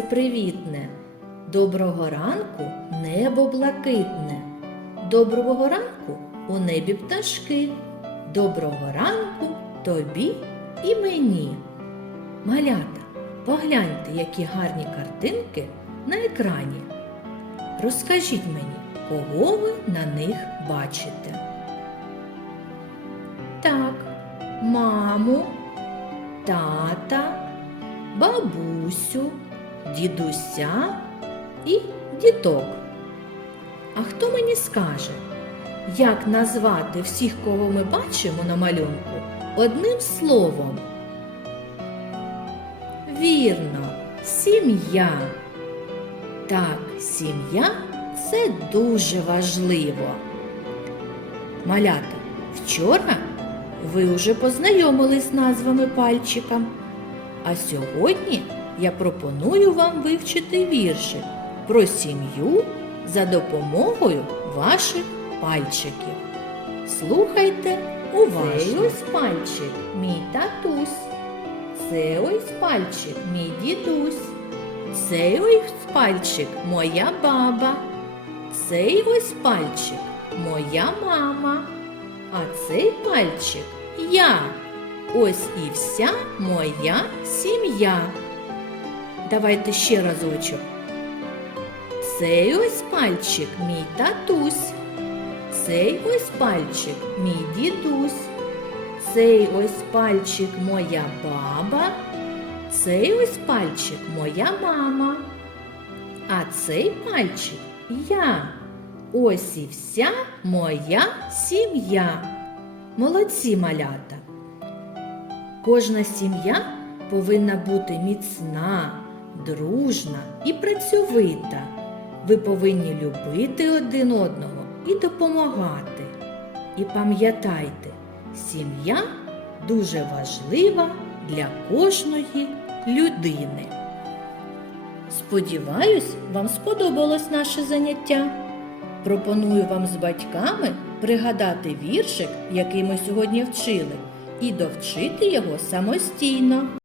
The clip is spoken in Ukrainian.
привітне. Доброго ранку небо блакитне. Доброго ранку у небі пташки. Доброго ранку тобі і мені. Малята, погляньте, які гарні картинки на екрані. Розкажіть мені, кого ви на них бачите? Так, маму, тата, бабусю, дідуся і діток. А хто мені скаже, як назвати всіх, кого ми бачимо на малюнку, одним словом? Вірно, сім'я. Так, сім'я це дуже важливо. Малята, вчора ви вже познайомились з назвами пальчиком. А сьогодні я пропоную вам вивчити віршик про сім'ю за допомогою ваших пальчиків. Слухайте уважно. Цей ось пальчик мій татусь. Це ось пальчик мій дідусь. Цей ось пальчик моя баба. Цей ось пальчик моя мама. А цей пальчик я. Ось і вся моя сім'я. Давайте ще разочок. Цей ось пальчик мій татусь. Цей ось пальчик мій дідусь. Цей ось пальчик моя баба. Цей ось пальчик моя мама. А цей пальчик я. Ось і вся моя сім'я. Молодці малята. Кожна сім'я повинна бути міцна, дружна і працьовита. Ви повинні любити один одного і допомагати. І пам'ятайте, сім'я дуже важлива для кожної людини. Сподіваюсь, вам сподобалось наше заняття. Пропоную вам з батьками пригадати віршик, який ми сьогодні вчили, і довчити його самостійно.